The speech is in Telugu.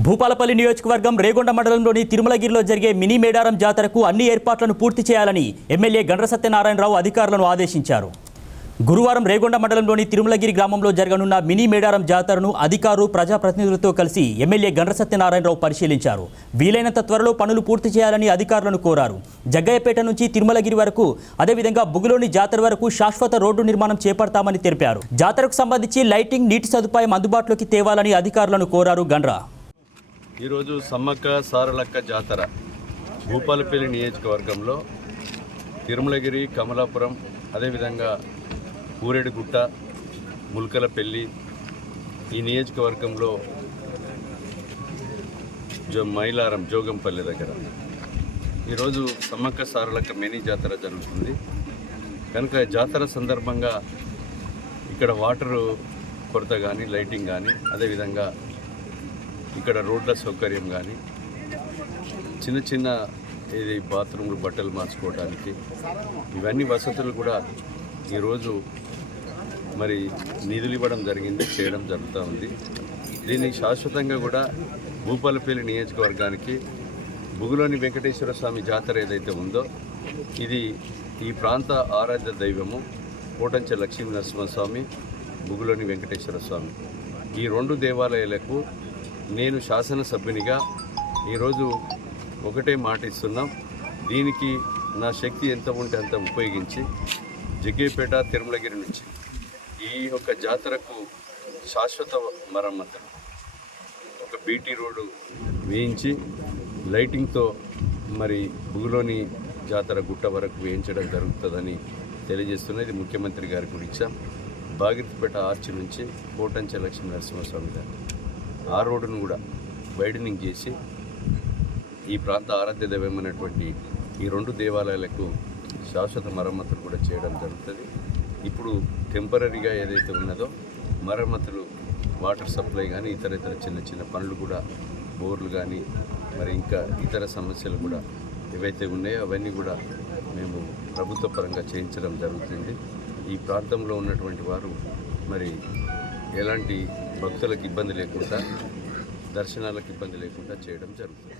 భూపాలపల్లి నియోజకవర్గం రేగొండ మండలంలోని తిరుమలగిరిలో జరిగే మినీ మేడారం జాతరకు అన్ని ఏర్పాట్లను పూర్తి చేయాలని ఎమ్మెల్యే గండ్ర సత్యనారాయణరావు అధికారులను ఆదేశించారు. గురువారం రేగొండ మండలంలోని తిరుమలగిరి గ్రామంలో జరగనున్న మినీ మేడారం జాతరను అధికారులు ప్రజాప్రతినిధులతో కలిసి ఎమ్మెల్యే గండ్ర సత్యనారాయణరావు పరిశీలించారు. వీలైనంత త్వరలో పనులు పూర్తి చేయాలని అధికారులను కోరారు. జగ్గయ్యపేట నుంచి తిరుమలగిరి వరకు అదేవిధంగా బుగులోని జాతర వరకు శాశ్వత రోడ్డు నిర్మాణం చేపడతామని తెలిపారు. జాతరకు సంబంధించి లైటింగ్ నీటి సదుపాయం అందుబాటులోకి తేవాలని అధికారులను కోరారు గండ్ర. ఈరోజు సమ్మక్క సారలక్క జాతర భూపాలపల్లి నియోజకవర్గంలో తిరుమలగిరి కమలాపురం అదేవిధంగా ఊరేడుగుట్ట ముల్కలపల్లి ఈ నియోజకవర్గంలో జో మైలారం జోగంపల్లి దగ్గర. ఈరోజు సమ్మక్క సారలక్క మినీ జాతర జరుగుతుంది. కనుక జాతర సందర్భంగా ఇక్కడ వాటరు కొరత కానీ లైటింగ్ కానీ అదేవిధంగా ఇక్కడ రోడ్ల సౌకర్యం కానీ చిన్న చిన్న ఇది బాత్రూమ్లు బట్టలు మార్చుకోవడానికి ఇవన్నీ వసతులు కూడా ఈరోజు మరి నిధులు ఇవ్వడం జరిగింది చేయడం జరుగుతూ ఉంది. దీన్ని శాశ్వతంగా కూడా భూపాలపల్లి నియోజకవర్గానికి బుగులోని వెంకటేశ్వర స్వామి జాతర ఏదైతే ఉందో ఇది ఈ ప్రాంత ఆరాధ్య దైవము కోటంచె లక్ష్మీ నరసింహస్వామి బుగులోని వెంకటేశ్వర స్వామి. ఈ రెండు దేవాలయాలకు నేను శాసనసభ్యునిగా ఈరోజు ఒకటే మాట ఇస్తున్నాం. దీనికి నా శక్తి ఎంత ఉంటే అంత ఉపయోగించి జగ్గేపేట తిరుమలగిరి నుంచి ఈ యొక్క జాతరకు శాశ్వత మరమ్మతులు ఒక బీటీ రోడ్డు వేయించి లైటింగ్తో మరి భూలోని జాతర గుట్ట వరకు వేయించడం జరుగుతుందని తెలియజేస్తున్నది ముఖ్యమంత్రి గారి గురించి. బాగిరిపేట ఆర్చి నుంచి కోటంచె లక్ష్మీ నరసింహస్వామి గారు. ఆ రోడ్డును కూడా వైడనింగ్ చేసి ఈ ప్రాంత ఆరాధ్య దైవమైనటువంటి ఈ రెండు దేవాలయాలకు శాశ్వత మరమ్మతులు కూడా చేయడం జరుగుతుంది. ఇప్పుడు టెంపరీగా ఏదైతే ఉన్నదో మరమ్మతులు వాటర్ సప్లై కానీ ఇతర ఇతర చిన్న చిన్న పనులు కూడా బోర్లు కానీ మరి ఇంకా ఇతర సమస్యలు కూడా ఏవైతే ఉన్నాయో అవన్నీ కూడా మేము ప్రభుత్వ పరంగా చేయించడం జరుగుతుంది. ఈ ప్రాంతంలో ఉన్నటువంటి వారు మరి ఎలాంటి భక్తులకు ఇబ్బంది లేకుండా దర్శనాలకు ఇబ్బంది లేకుండా చేయడం జరుగుతుంది.